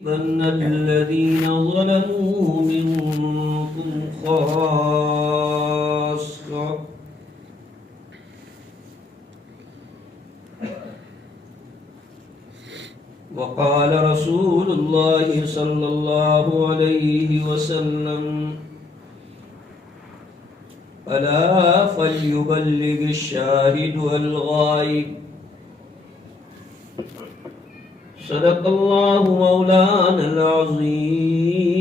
بَنَّ الَّذِينَ ظَلَمُوا مِنكُمْ خَاصَّةً وقال رسول الله صلى الله عليه وسلم ألا فليبلغ الشاهد والغائب صدق الله مولانا العظيم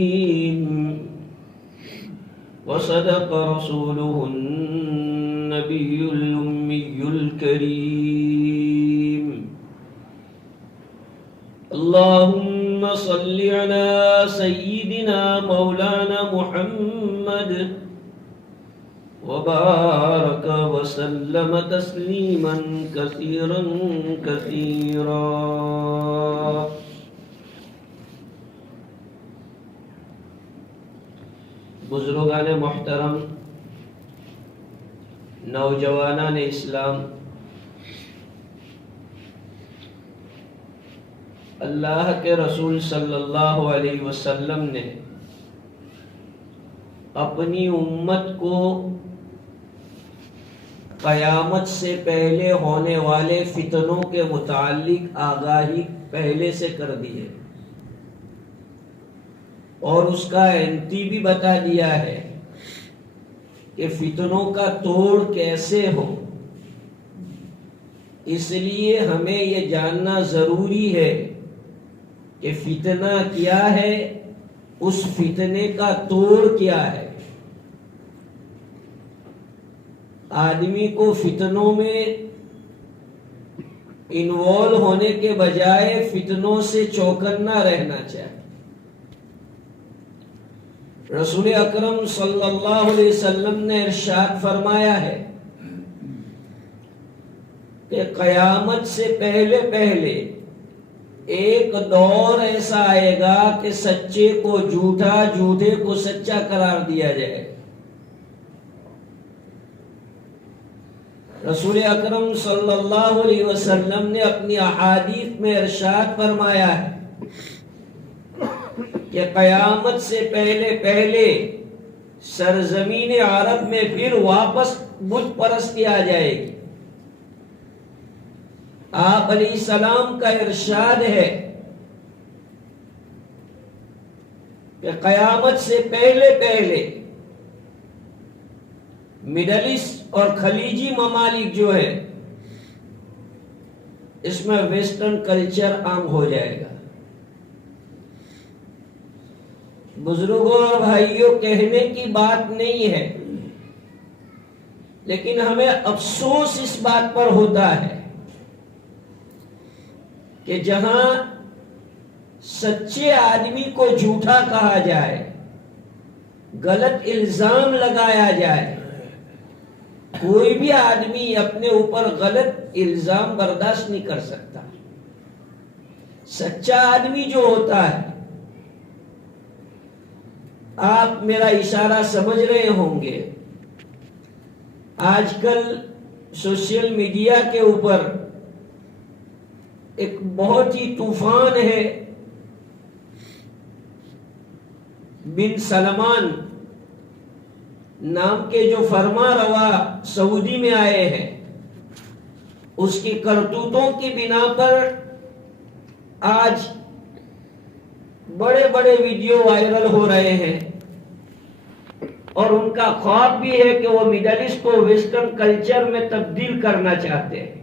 وصدق رسوله النبي الأمي الكريم اللهم صل على سيدنا مولانا محمد وبارك وسلم تسليما كثيرا كثيرا بزرگان محترم، نوجوانان اسلام، اللہ کے رسول صلی اللہ علیہ وسلم نے اپنی امت کو قیامت سے پہلے ہونے والے فتنوں کے متعلق آگاہی پہلے سے کر دی ہے اور اس کا اینٹی بھی بتا دیا ہے کہ فتنوں کا توڑ کیسے ہو۔ اس لیے ہمیں یہ جاننا ضروری ہے کہ فتنہ کیا ہے، اس فتنے کا توڑ کیا ہے۔ آدمی کو فتنوں میں انوالو ہونے کے بجائے فتنوں سے چوکنا رہنا چاہیے۔ رسول اکرم صلی اللہ علیہ وسلم نے ارشاد فرمایا ہے کہ قیامت سے پہلے پہلے ایک دور ایسا آئے گا کہ سچے کو جھوٹا، جھوٹے کو سچا قرار دیا جائے۔ رسول اکرم صلی اللہ علیہ وسلم نے اپنی احادیث میں ارشاد فرمایا ہے کہ قیامت سے پہلے پہلے سرزمین عرب میں پھر واپس بت پرستی آ جائے گی۔ آپ علیہ السلام کا ارشاد ہے کہ قیامت سے پہلے پہلے مڈل ایسٹ اور خلیجی ممالک جو ہے اس میں ویسٹرن کلچر عام ہو جائے گا۔ بزرگوں اور بھائیوں، کہنے کی بات نہیں ہے، لیکن ہمیں افسوس اس بات پر ہوتا ہے کہ جہاں سچے آدمی کو جھوٹا کہا جائے، غلط الزام لگایا جائے، کوئی بھی آدمی اپنے اوپر غلط الزام برداشت نہیں کر سکتا۔ سچا آدمی جو ہوتا ہے، آپ میرا اشارہ سمجھ رہے ہوں گے، آج کل سوشل میڈیا کے اوپر ایک بہت ہی طوفان ہے۔ بن سلمان نام کے جو فرما روا سعودی میں آئے ہیں، اس کی کرتوتوں کی بنا پر آج بڑے بڑے ویڈیو وائرل ہو رہے ہیں، اور ان کا خواب بھی ہے کہ وہ مڈل ایسٹ کو ویسٹرن کلچر میں تبدیل کرنا چاہتے ہیں۔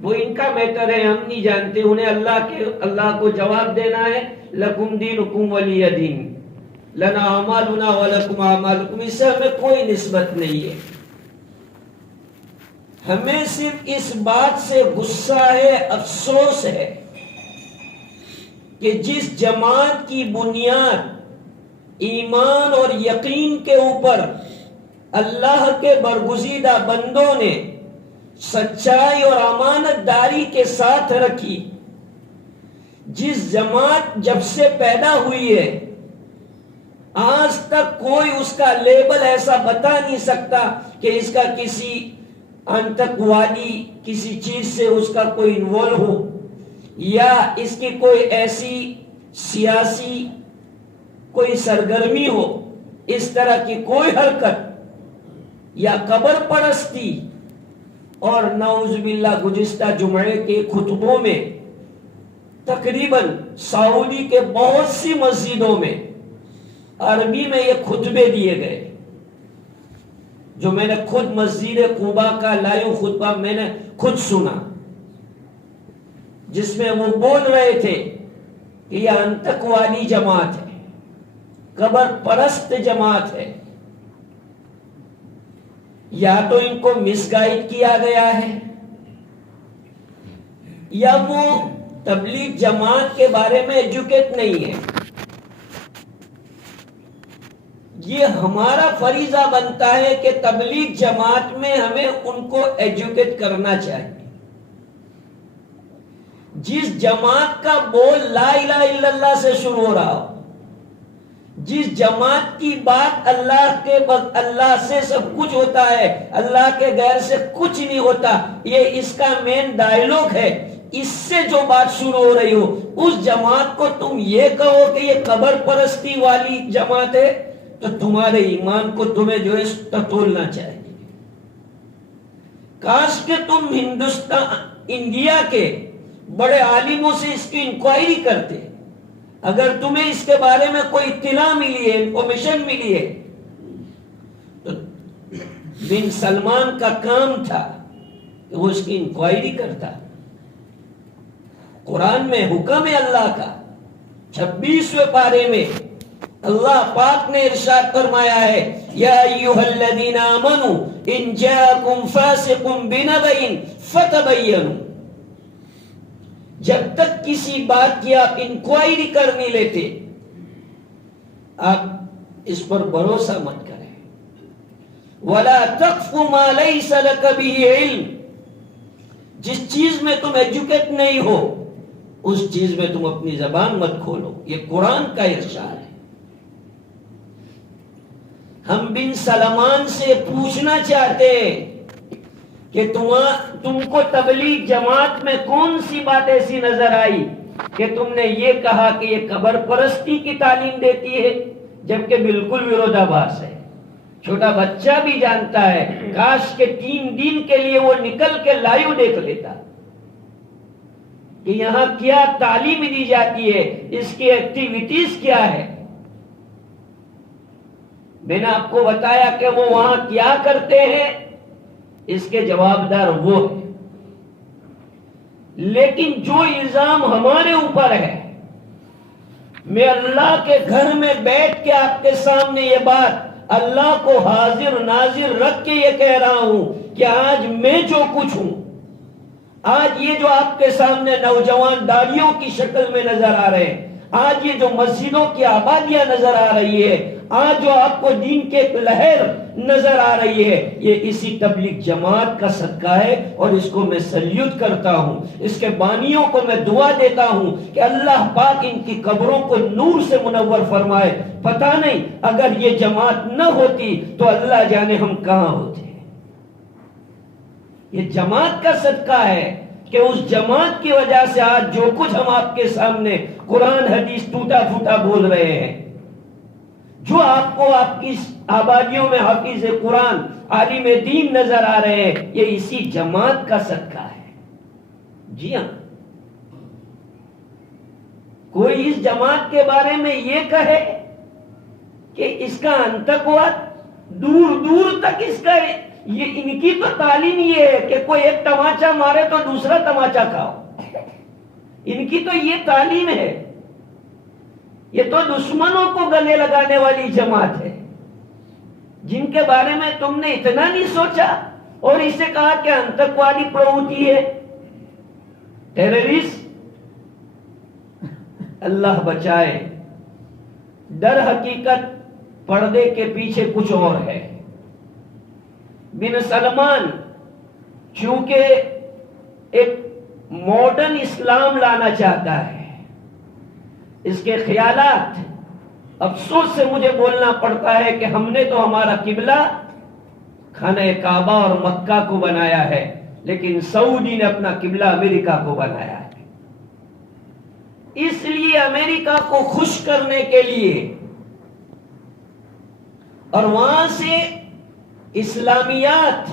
وہ ان کا میٹر ہے، ہم نہیں جانتے، انہیں اللہ کو جواب دینا ہے، لکم دینکم ولی دین، لنا اعمالنا ولکم اعمالکم، اس سے ہمیں کوئی نسبت نہیں ہے۔ ہمیں صرف اس بات سے غصہ ہے، افسوس ہے کہ جس جماعت کی بنیاد ایمان اور یقین کے اوپر اللہ کے برگزیدہ بندوں نے سچائی اور امانت داری کے ساتھ رکھی، جس جماعت جب سے پیدا ہوئی ہے آج تک کوئی اس کا لیبل ایسا بتا نہیں سکتا کہ اس کا کسی انتقوالی کسی چیز سے اس کا کوئی انوالو ہو، یا اس کی کوئی ایسی سیاسی کوئی سرگرمی ہو، اس طرح کی کوئی حرکت یا قبر پرستی، اور نعوذ باللہ گزشتہ جمعے کے خطبوں میں تقریباً سعودی کے بہت سی مسجدوں میں عربی میں یہ خطبے دیے گئے، جو میں نے خود مسجد قباء کا لائیو خطبہ میں نے خود سنا، جس میں وہ بول رہے تھے کہ یہ انتقوالی جماعت ہے، قبر پرست جماعت ہے، یا تو ان کو مس گائیڈ کیا گیا ہے، یا وہ تبلیغ جماعت کے بارے میں ایجوکیٹ نہیں ہے۔ یہ ہمارا فریضہ بنتا ہے کہ تبلیغ جماعت میں ہمیں ان کو ایجوکیٹ کرنا چاہیے۔ جس جماعت کا بول لا الہ الا اللہ سے شروع ہو رہا ہو، جس جماعت کی بات اللہ سے سب کچھ ہوتا ہے، اللہ کے غیر سے کچھ نہیں ہوتا، یہ اس کا مین ڈائیلاگ ہے، اس سے جو بات شروع ہو رہی ہو، اس جماعت کو تم یہ کہو کہ یہ قبر پرستی والی جماعت ہے، تو تمہارے ایمان کو تمہیں جو ہے ٹٹولنا چاہیے۔ کاش کہ تم انڈیا کے بڑے عالموں سے اس کی انکوائری کرتے، اگر تمہیں اس کے بارے میں کوئی اطلاع ملی ہے، انفارمیشن ملی ہے، تو بن سلمان کا کام تھا کہ وہ اس کی انکوائری کرتا۔ قرآن میں حکم ہے اللہ کا، 26ویں پارے میں اللہ پاک نے ارشاد فرمایا ہے، یا ایھا الذین آمنوا ان جاءکم فاسق بنبأ فتبینوا۔ جب تک کسی بات کی آپ انکوائری کر نہیں لیتے، آپ اس پر بھروسہ مت کریں۔ وَلَا تَقْفُ مَا لَيْسَ لَكَ بِهِ عِلْمٍ، جس چیز میں تم ایجوکیٹ نہیں ہو، اس چیز میں تم اپنی زبان مت کھولو، یہ قرآن کا ارشاد ہے۔ ہم بن سلمان سے پوچھنا چاہتے ہیں کہ تم کو تبلیغ جماعت میں کون سی بات ایسی نظر آئی کہ تم نے یہ کہا کہ یہ قبر پرستی کی تعلیم دیتی ہے، جبکہ بالکل وروධابھاس ہے۔ چھوٹا بچہ بھی جانتا ہے، کاش کہ 3 دن کے لیے وہ نکل کے لائیو دیکھ لیتا کہ یہاں کیا تعلیم دی جاتی ہے، اس کی ایکٹیویٹیز کیا ہے۔ میں نے آپ کو بتایا کہ وہ وہاں کیا کرتے ہیں، اس کے جواب دار وہ ہے۔ لیکن جو الزام ہمارے اوپر ہے، میں اللہ کے گھر میں بیٹھ کے آپ کے سامنے یہ بات اللہ کو حاضر ناظر رکھ کے یہ کہہ رہا ہوں کہ آج میں جو کچھ ہوں، آج یہ جو آپ کے سامنے نوجوان داڑیوں کی شکل میں نظر آ رہے ہیں، آج یہ جو مسجدوں کی آبادیاں نظر آ رہی ہے، آج جو آپ کو دین کے لہر نظر آ رہی ہے، یہ اسی تبلیغ جماعت کا صدقہ ہے، اور اس کو میں سلیوٹ کرتا ہوں۔ اس کے بانیوں کو میں دعا دیتا ہوں کہ اللہ پاک ان کی قبروں کو نور سے منور فرمائے۔ پتہ نہیں اگر یہ جماعت نہ ہوتی تو اللہ جانے ہم کہاں ہوتے۔ یہ جماعت کا صدقہ ہے کہ اس جماعت کی وجہ سے آج جو کچھ ہم آپ کے سامنے قرآن حدیث ٹوٹا پھوٹا بول رہے ہیں، جو آپ کو آپ کی آبادیوں میں حافظ قرآن عالم دین نظر آ رہے ہیں، یہ اسی جماعت کا صدقہ ہے۔ جی ہاں، کوئی اس جماعت کے بارے میں یہ کہے کہ اس کا انتقوات دور دور تک اس کا، یہ ان کی تو تعلیم یہ ہے کہ کوئی ایک تماچا مارے تو دوسرا تماچا کھاؤ، ان کی تو یہ تعلیم ہے۔ یہ تو دشمنوں کو گلے لگانے والی جماعت ہے، جن کے بارے میں تم نے اتنا نہیں سوچا اور اسے کہا کہ انتقوالی پروتی ہے، ٹیررسٹ۔ اللہ بچائے، در حقیقت پردے کے پیچھے کچھ اور ہے۔ بن سلمان چونکہ ایک ماڈرن اسلام لانا چاہتا ہے، اس کے خیالات، افسوس سے مجھے بولنا پڑتا ہے کہ ہم نے تو ہمارا قبلہ خانہ کعبہ اور مکہ کو بنایا ہے، لیکن سعودی نے اپنا قبلہ امریکہ کو بنایا ہے۔ اس لیے لیے امریکہ کو خوش کرنے کے لیے، اور وہاں سے اسلامیات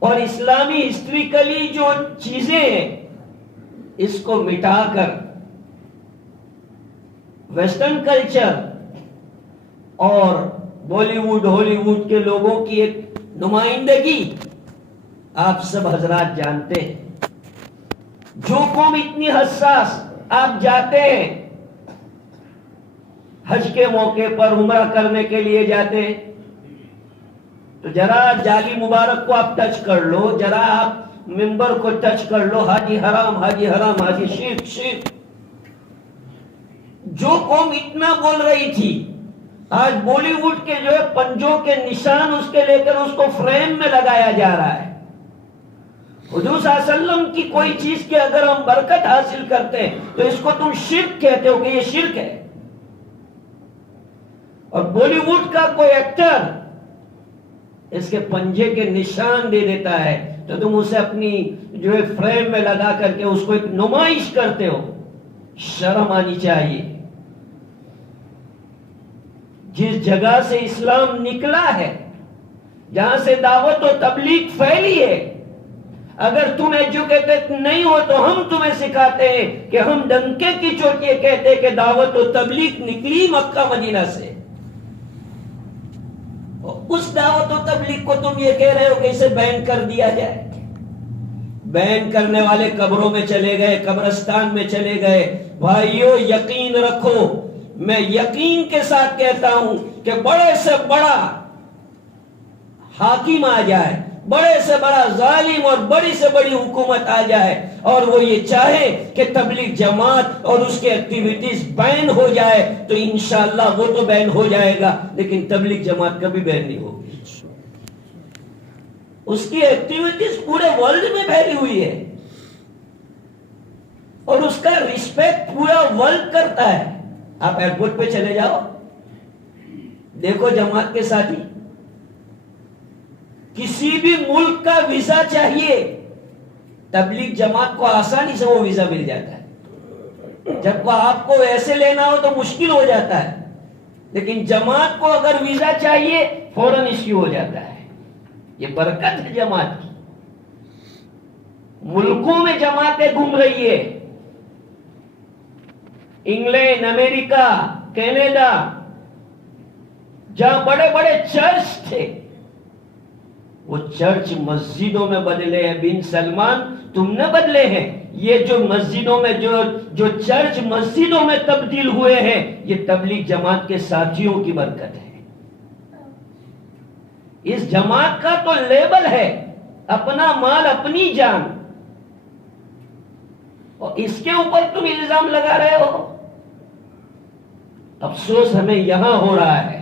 اور اسلامی ہسٹوریکلی جو چیزیں ہیں اس کو مٹا کر ویسٹرن کلچر اور بالی ووڈ ہالی ووڈ کے لوگوں کی ایک نمائندگی آپ سب حضرات جانتے ہیں. جو قوم اتنی حساس، آپ جاتے ہیں حج کے موقع پر عمرہ کرنے کے لیے جاتے ہیں تو ذرا جالی مبارک کو آپ ٹچ کر لو، ذرا آپ ممبر کو ٹچ کر لو، حاجی حرام حاجی حرام حاجی شرک شرک. جو قوم اتنا بول رہی تھی آج بالی ووڈ کے جو ہے پنجوں کے نشان اس کے لے کر اس کو فریم میں لگایا جا رہا ہے. حضور صلی اللہ علیہ وسلم کی کوئی چیز کی اگر ہم برکت حاصل کرتے ہیں تو اس کو تم شرک کہتے ہو کہ یہ شرک ہے. اور بالی ووڈ کا کوئی ایکٹر اس کے پنجے کے نشان دے دیتا ہے تو تم اسے اپنی جو ہے فریم میں لگا کر کے اس کو ایک نمائش کرتے ہو. شرم آنی چاہیے. جس جگہ سے اسلام نکلا ہے، جہاں سے دعوت و تبلیغ پھیلی ہے، اگر تم ایجوکیٹڈ نہیں ہو تو ہم تمہیں سکھاتے ہیں کہ ہم ڈنکے کی چوٹ یہ کہتے کہ دعوت و تبلیغ نکلی مکہ مدینہ سے. اس دعوت و تبلیغ کو تم یہ کہہ رہے ہو کہ اسے بین کر دیا جائے. بین کرنے والے قبروں میں چلے گئے، قبرستان میں چلے گئے. بھائیو یقین رکھو، میں یقین کے ساتھ کہتا ہوں کہ بڑے سے بڑا حاکم آ جائے، بڑے سے بڑا ظالم اور بڑی سے بڑی حکومت آ جائے اور وہ یہ چاہے کہ تبلیغ جماعت اور اس کے ایکٹیویٹیز بین ہو جائے تو انشاءاللہ وہ تو بین ہو جائے گا، لیکن تبلیغ جماعت کبھی بین نہیں ہوگی. اس کی ایکٹیویٹیز پورے ورلڈ میں پھیلی ہوئی ہے اور اس کا ریسپیکٹ پورا ورلڈ کرتا ہے. آپ ایئرپورٹ پہ چلے جاؤ، دیکھو جماعت کے ساتھی، کسی بھی ملک کا ویزا چاہیے تبلیغ جماعت کو آسانی سے وہ ویزا مل جاتا ہے. جب آپ کو ایسے لینا ہو تو مشکل ہو جاتا ہے، لیکن جماعت کو اگر ویزا چاہیے فوراً ایشو ہو جاتا ہے. یہ برکت ہے جماعت کی. ملکوں میں جماعتیں گھوم رہی ہے، انگلینڈ، امریکہ، کینیڈا، جہاں بڑے بڑے چرچ تھے وہ چرچ مسجدوں میں بدلے ہیں. بن سلمان تم نے بدلے ہیں. یہ جو مسجدوں میں جو چرچ مسجدوں میں تبدیل ہوئے ہیں یہ تبلیغ جماعت کے ساتھیوں کی برکت ہے. اس جماعت کا تو لیبل ہے اپنا مال اپنی جان، اور اس کے اوپر تم الزام لگا رہے ہو. افسوس ہمیں یہاں ہو رہا ہے.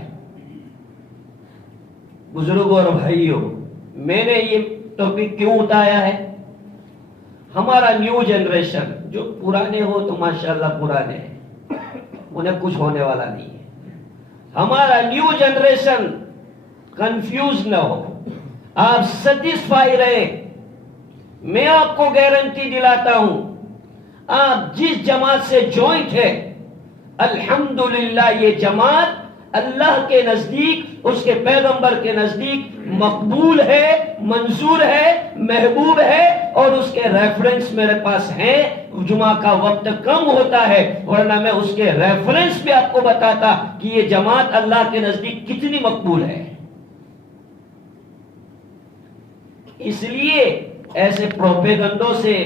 بزرگوں اور بھائیوں، میں نے یہ ٹاپک کیوں اٹھایا ہے؟ ہمارا نیو جنریشن جو پرانے ہو تو ماشاءاللہ پرانے ہیں، انہیں کچھ ہونے والا نہیں ہے. ہمارا نیو جنریشن کنفیوز نہ ہو، آپ سیٹسفائی رہے. میں آپ کو گارنٹی دلاتا ہوں آپ جس جماعت سے جوائنٹ ہے الحمدللہ یہ جماعت اللہ کے نزدیک، اس کے پیغمبر کے نزدیک مقبول ہے، منظور ہے، محبوب ہے، اور اس کے ریفرنس میرے پاس ہیں. جمعہ کا وقت کم ہوتا ہے ورنہ میں اس کے ریفرنس بھی آپ کو بتاتا کہ یہ جماعت اللہ کے نزدیک کتنی مقبول ہے. اس لیے ایسے پروپیگنڈوں سے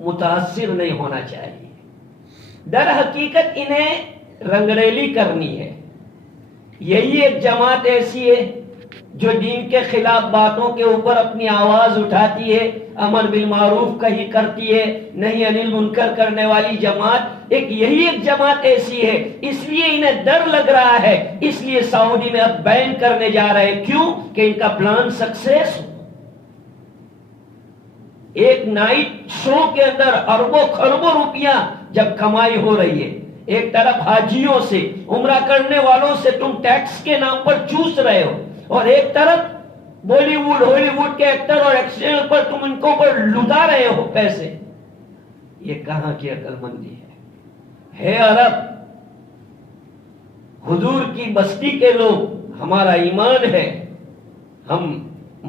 متاثر نہیں ہونا چاہیے. در حقیقت انہیں رنگریلی کرنی ہے. یہی ایک جماعت ایسی ہے جو دین کے خلاف باتوں کے اوپر اپنی آواز اٹھاتی ہے، امر بالمعروف کہیں کرتی ہے، نہیں انل منکر کرنے والی جماعت. یہی ایک جماعت ایسی ہے. اس لیے انہیں ڈر لگ رہا ہے، اس لیے سعودی میں اب بین کرنے جا رہے ہیں. کیوں؟ کہ ان کا پلان سکسیس ہو. ایک نائٹ شو کے اندر اربوں خربوں روپیہ جب کمائی ہو رہی ہے، ایک طرف حاجیوں سے، عمرہ کرنے والوں سے تم ٹیکس کے نام پر چوس رہے ہو، اور ایک طرف بالی ووڈ ہالی ووڈ کے ایکٹر اور ایکٹریس پر تم ان کو پر لٹا رہے ہو پیسے. یہ کہاں کی عقل مندی ہے؟ ہے عرب، حضور کی بستی کے لوگ، ہمارا ایمان ہے، ہم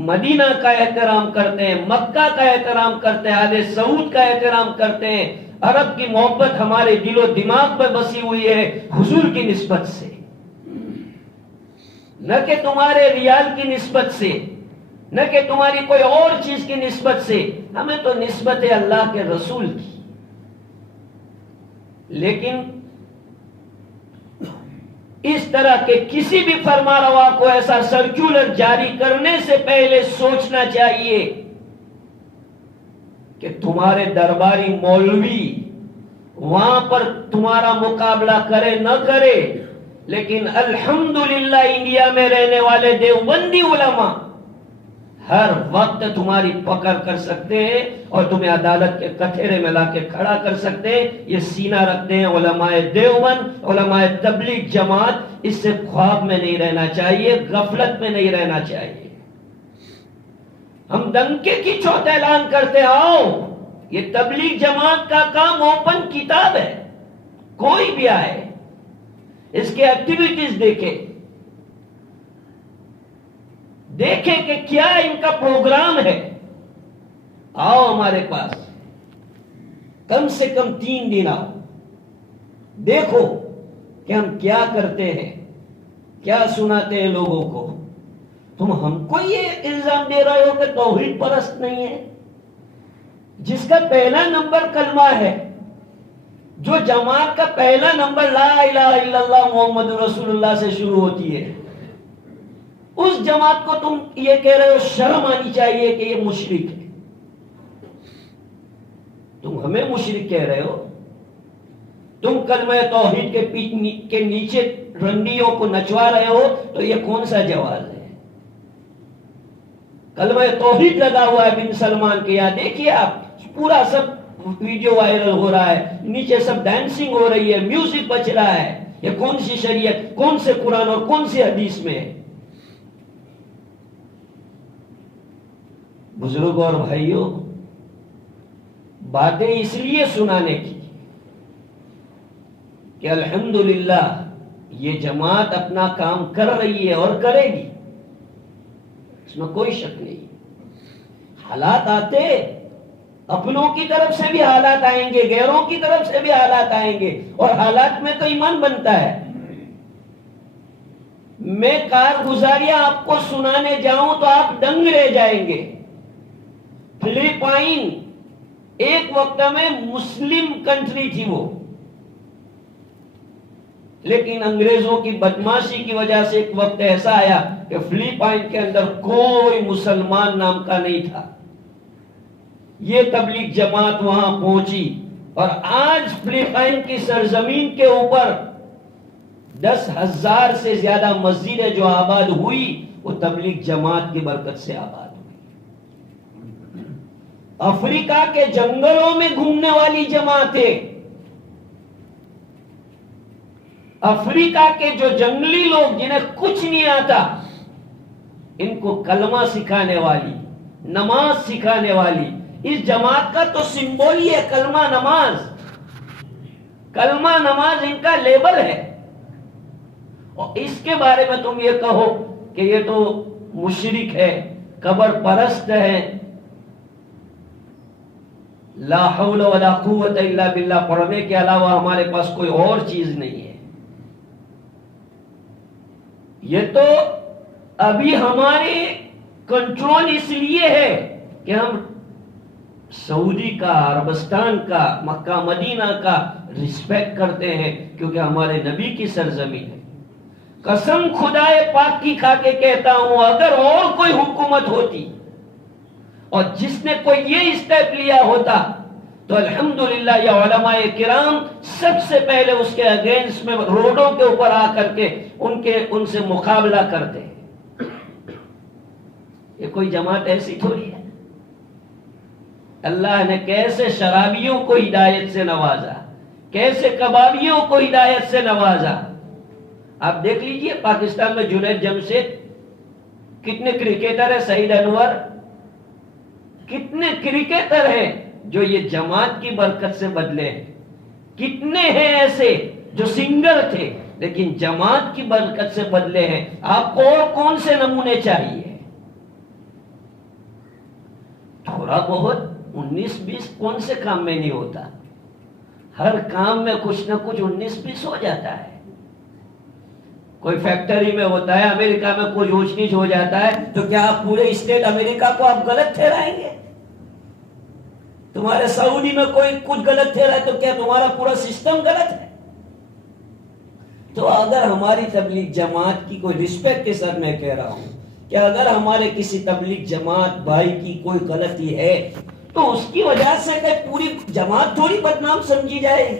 مدینہ کا احترام کرتے ہیں، مکہ کا احترام کرتے ہیں، آل سعود کا احترام کرتے ہیں، عرب کی محبت ہمارے دل و دماغ میں بسی ہوئی ہے حضور کی نسبت سے، نہ کہ تمہارے ریال کی نسبت سے، نہ کہ تمہاری کوئی اور چیز کی نسبت سے، ہمیں تو نسبت ہے اللہ کے رسول کی۔ لیکن اس طرح کے کسی بھی فرما روا کو ایسا سرکولر جاری کرنے سے پہلے سوچنا چاہیے کہ تمہارے درباری مولوی وہاں پر تمہارا مقابلہ کرے نہ کرے، لیکن الحمدللہ انڈیا میں رہنے والے دیوبندی علماء ہر وقت تمہاری پکڑ کر سکتے ہیں اور تمہیں عدالت کے کٹہرے میں لا کے کھڑا کر سکتے ہیں۔ یہ سینہ رکھتے ہیں علماء دیوبند، علماء تبلیغ جماعت، اس سے خواب میں نہیں رہنا چاہیے، غفلت میں نہیں رہنا چاہیے۔ ہم ڈنکے کی چوٹ اعلان کرتے، آؤ یہ تبلیغ جماعت کا کام اوپن کتاب ہے، کوئی بھی آئے اس کے ایکٹیویٹیز دیکھیں کہ کیا ان کا پروگرام ہے، آؤ ہمارے پاس کم سے کم 3 دن آؤ، دیکھو کہ ہم کیا کرتے ہیں، کیا سناتے ہیں لوگوں کو۔ تم ہم کو یہ الزام دے رہے ہو کہ توحید پرست نہیں ہے، جس کا پہلا نمبر کلمہ ہے، جو جماعت کا پہلا نمبر لا الہ الا اللہ محمد رسول اللہ سے شروع ہوتی ہے، اس جماعت کو تم یہ کہہ رہے ہو، شرم آنی چاہیے کہ یہ مشرک ہے۔ تم ہمیں مشرک کہہ رہے ہو، تم کلمہ توحید کے نیچے رنڈیوں کو نچوا رہے ہو، تو یہ کون سا جواز ہے؟ کلمہ توحید لگا ہوا ہے بن سلمان کے یہاں، دیکھیے آپ، پورا سب ویڈیو وائرل ہو رہا ہے، نیچے سب ڈانسنگ ہو رہی ہے، میوزک بج رہا ہے۔ یہ کون سی شریعت، کون سے قرآن اور کون سی حدیث میں ہے؟ بزرگ اور بھائیوں، باتیں اس لیے سنانے کی کہ الحمدللہ یہ جماعت اپنا کام کر رہی ہے اور کرے گی، اس میں کوئی شک نہیں۔ حالات آتے، اپنوں کی طرف سے بھی حالات آئیں گے، غیروں کی طرف سے بھی حالات آئیں گے، اور حالات میں تو ایمان بنتا ہے۔ میں کارگزاریاں آپ کو سنانے جاؤں تو آپ دنگ رہ جائیں گے۔ فلپائن ایک وقت میں مسلم کنٹری تھی وہ، لیکن انگریزوں کی بدماشی کی وجہ سے ایک وقت ایسا آیا کہ فلپائن کے اندر کوئی مسلمان نام کا نہیں تھا۔ یہ تبلیغ جماعت وہاں پہنچی، اور آج فلپائن کی سرزمین کے اوپر 10,000 سے زیادہ مسجدیں جو آباد ہوئی، وہ تبلیغ جماعت کی برکت سے آباد ہوئی۔ افریقہ کے جنگلوں میں گھومنے والی جماعتیں، افریقہ کے جو جنگلی لوگ جنہیں کچھ نہیں آتا، ان کو کلمہ سکھانے والی، نماز سکھانے والی، اس جماعت کا تو سمبول ہی ہے کلمہ نماز۔ کلمہ نماز ان کا لیبل ہے، اور اس کے بارے میں تم یہ کہو کہ یہ تو مشرک ہے، قبر پرست ہے، لا حول ولا قوت الا باللہ پڑھنے کے علاوہ ہمارے پاس کوئی اور چیز نہیں ہے۔ یہ تو ابھی ہمارے کنٹرول اس لیے ہے کہ ہم سعودی کا، عربستان کا، مکہ مدینہ کا رسپیکٹ کرتے ہیں، کیونکہ ہمارے نبی کی سرزمین ہے۔ قسم خدائے پاک کی کھا کے کہتا ہوں، اگر اور کوئی حکومت ہوتی اور جس نے کوئی یہ اسٹیپ لیا ہوتا تو الحمدللہ یہ علماء کرام سب سے پہلے اس کے اگینسٹ میں روڈوں کے اوپر آ کر کے ان سے مقابلہ کرتے۔ یہ کوئی جماعت ایسی تھوڑی ہے۔ اللہ نے کیسے شرابیوں کو ہدایت سے نوازا، کیسے کبابیوں کو ہدایت سے نوازا۔ آپ دیکھ لیجئے پاکستان میں جنید جمشید، کتنے کرکٹر ہیں، سعید انور، کتنے کرکٹر ہیں جو یہ جماعت کی برکت سے بدلے ہیں۔ کتنے ہیں ایسے جو سنگر تھے لیکن جماعت کی برکت سے بدلے ہیں؟ آپ کو اور کون سے نمونے چاہیے؟ تھوڑا بہت 19-20 کون سے کام میں نہیں ہوتا؟ ہر کام میں کچھ نہ کچھ 19-20 ہو جاتا ہے. کوئی فیکٹری میں ہوتا ہے، امریکہ میں کچھ اونچ نیچ ہو جاتا ہے، تو کیا آپ پورے اسٹیٹ امریکہ کو آپ غلط ٹھہرائیں گے؟ تمہارے سعودی میں کوئی کچھ غلط ٹھہرائے تو کیا تمہارا پورا سسٹم غلط ہے؟ تو اگر ہماری تبلیغ جماعت کی کوئی رسپیکٹ کے ساتھ میں کہہ رہا ہوں کہ اگر ہمارے کسی تبلیغ جماعت بھائی کی کوئی غلطی ہے تو اس کی وجہ سے کہ پوری جماعت تھوڑی بدنام سمجھی جائے گی،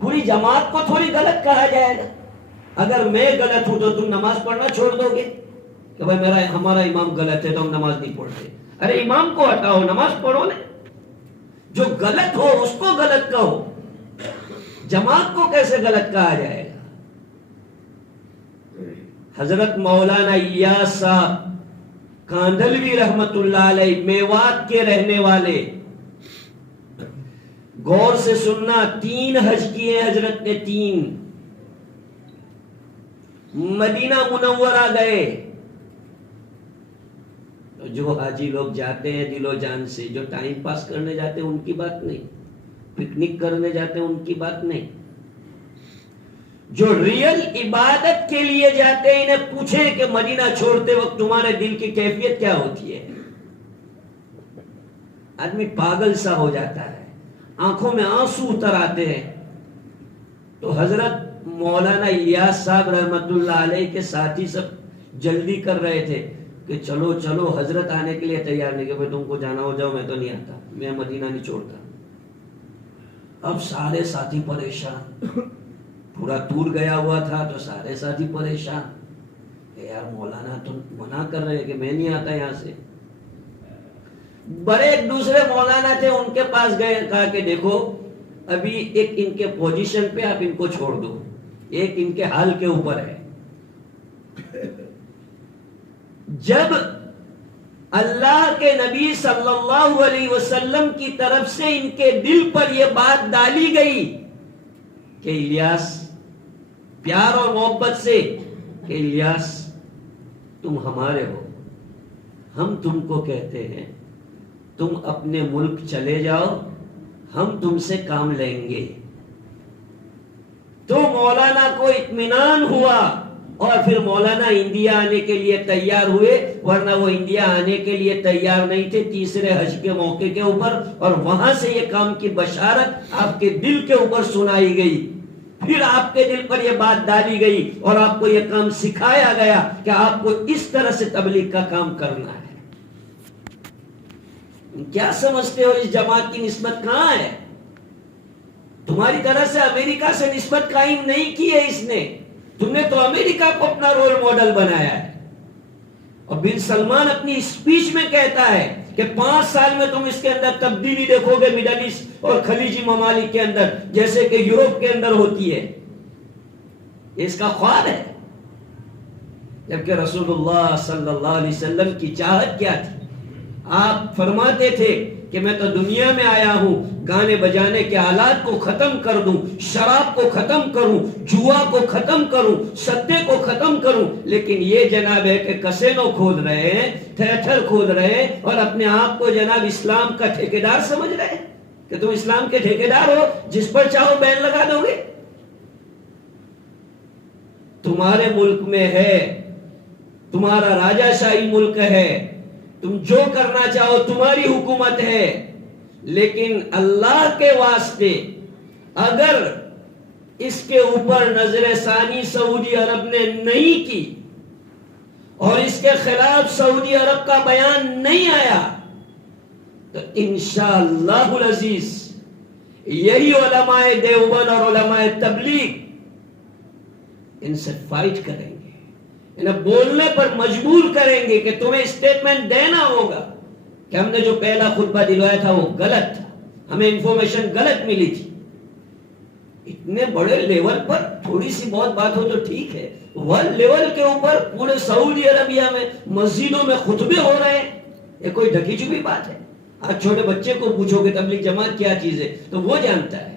پوری جماعت کو تھوڑی غلط کہا جائے گا. اگر میں غلط ہوں تو تم نماز پڑھنا چھوڑ دو گے کہ بھائی ہمارا امام غلط ہے تو ہم نماز نہیں پڑھتے؟ ارے امام کو ہٹاؤ، نماز پڑھو نا. جو غلط ہو اس کو غلط کہو، جماعت کو کیسے غلط کہا جائے گا؟ حضرت مولانا الیاس صاحب کاندھلوی رحمت اللہ علیہ، میوات کے رہنے والے، غور سے سننا، 3 حج کیے حضرت نے، 3. مدینہ منورہ گئے. جو حاجی لوگ جاتے ہیں دل و جان سے، جو ٹائم پاس کرنے جاتے ہیں ان کی بات نہیں، پکنک کرنے جاتے ہیں ان کی بات نہیں، جو ریل عبادت کے لیے جاتے ہیں انہیں پوچھیں کہ مدینہ چھوڑتے وقت تمہارے دل کی کیفیت کیا ہوتی ہے. آدمی پاگل سا ہو جاتا ہے، آنکھوں میں آنسو اتر آتے ہیں. تو حضرت مولانا الیاس صاحب رحمت اللہ علیہ کے ساتھی سب جلدی کر رہے تھے کہ چلو چلو، حضرت آنے کے لیے تیار نہیں کہ بھائی تم کو جانا ہو جاؤ، میں تو نہیں آتا، میں مدینہ نہیں چھوڑتا. اب سارے ساتھی پریشان، پورا ٹور گیا ہوا تھا تو سارے ساتھی پریشان کہ یار مولانا تم منع کر رہے کہ میں نہیں آتا یہاں سے. بڑے ایک دوسرے مولانا تھے، ان کے پاس گئے، کہا کہ دیکھو ابھی ایک ان کے پوزیشن پہ آپ ان کو چھوڑ دو، ایک ان کے حال کے اوپر ہے. جب اللہ کے نبی صلی اللہ علیہ وسلم کی طرف سے ان کے دل پر یہ بات ڈالی گئی کہ الیاس، پیار اور محبت سے، کہ الیاس تم ہمارے ہو، ہم تم کو کہتے ہیں تم اپنے ملک چلے جاؤ، ہم تم سے کام لیں گے. تو مولانا کو اطمینان ہوا اور پھر مولانا انڈیا آنے کے لیے تیار ہوئے، ورنہ وہ انڈیا آنے کے لیے تیار نہیں تھے. تیسرے حج کے موقع کے اوپر، اور وہاں سے یہ کام کی بشارت آپ کے دل کے اوپر سنائی گئی، پھر آپ کے دل پر یہ بات ڈالی گئی اور آپ کو یہ کام سکھایا گیا کہ آپ کو اس طرح سے تبلیغ کا کام کرنا ہے. کیا سمجھتے ہو اس جماعت کی نسبت کہاں ہے؟ تمہاری طرح سے امریکہ سے نسبت قائم نہیں کی ہے اس نے. تم نے تو امریکہ کو اپنا رول ماڈل بنایا ہے. اور بن سلمان اپنی اسپیچ میں کہتا ہے کہ 5 سال میں تم اس کے اندر تبدیلی دیکھو گے مڈل ایسٹ اور خلیجی ممالک کے اندر، جیسے کہ یورپ کے اندر ہوتی ہے. یہ اس کا خواب ہے. جبکہ رسول اللہ صلی اللہ علیہ وسلم کی چاہت کیا تھی؟ آپ فرماتے تھے کہ میں تو دنیا میں آیا ہوں گانے بجانے کے آلات کو ختم کر دوں، شراب کو ختم کروں، جوا کو ختم کروں، سدے کو ختم کروں. لیکن یہ جناب ہے کہ کسینو کھود رہے ہیں، تھیٹر کھود رہے ہیں اور اپنے آپ کو جناب اسلام کا ٹھیکیدار سمجھ رہے ہیں کہ تم اسلام کے ٹھیکیدار ہو، جس پر چاہو بین لگا دو گے. تمہارے ملک میں ہے، تمہارا راجہ شاہی ملک ہے، تم جو کرنا چاہو تمہاری حکومت ہے. لیکن اللہ کے واسطے اگر اس کے اوپر نظر ثانی سعودی عرب نے نہیں کی اور اس کے خلاف سعودی عرب کا بیان نہیں آیا تو انشاءاللہ العزیز یہی علماء دیوبند اور علماء تبلیغ ان سے فائٹ کریں گے، انہیں بولنے پر مجبور کریں گے کہ تمہیں اسٹیٹمنٹ دینا ہوگا کہ ہم نے جو پہلا خطبہ دلوایا تھا وہ غلط تھا، ہمیں انفارمیشن غلط ملی تھی. اتنے بڑے لیول پر تھوڑی سی بہت بات ہو تو ٹھیک ہے، ورلڈ لیول کے اوپر پورے سعودی عربیہ میں مسجدوں میں خطبے ہو رہے ہیں، یہ کوئی ڈھکی چھپی بات ہے؟ آج چھوٹے بچے کو پوچھو کہ تبلیغ جماعت کیا چیز ہے تو وہ جانتا ہے.